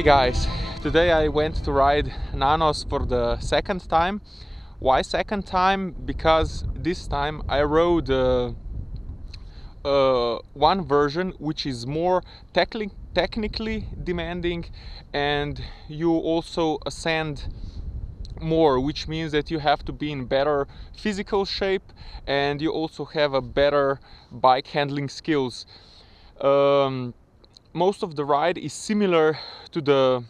Hey guys, today I went to ride Nanos for the second time. Why second time? Because this time I rode one version which is more technically demanding, and you also ascend more, which means that you have to be in better physical shape and you also have a better bike handling skills. Most of the ride is similar to the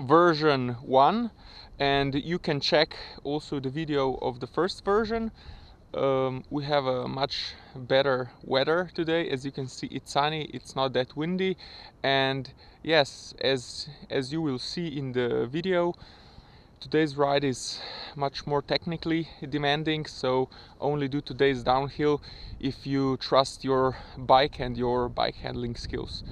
version 1, and you can check also the video of the first version. We have a much better weather today. As you can see, it's sunny, it's not that windy, and yes, as you will see in the video, today's ride is much more technically demanding, so only do today's downhill if you trust your bike and your bike handling skills.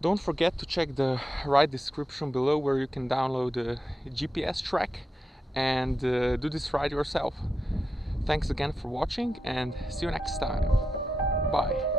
Don't forget to check the ride description below, where you can download a GPS track and do this ride yourself. Thanks again for watching and see you next time. Bye.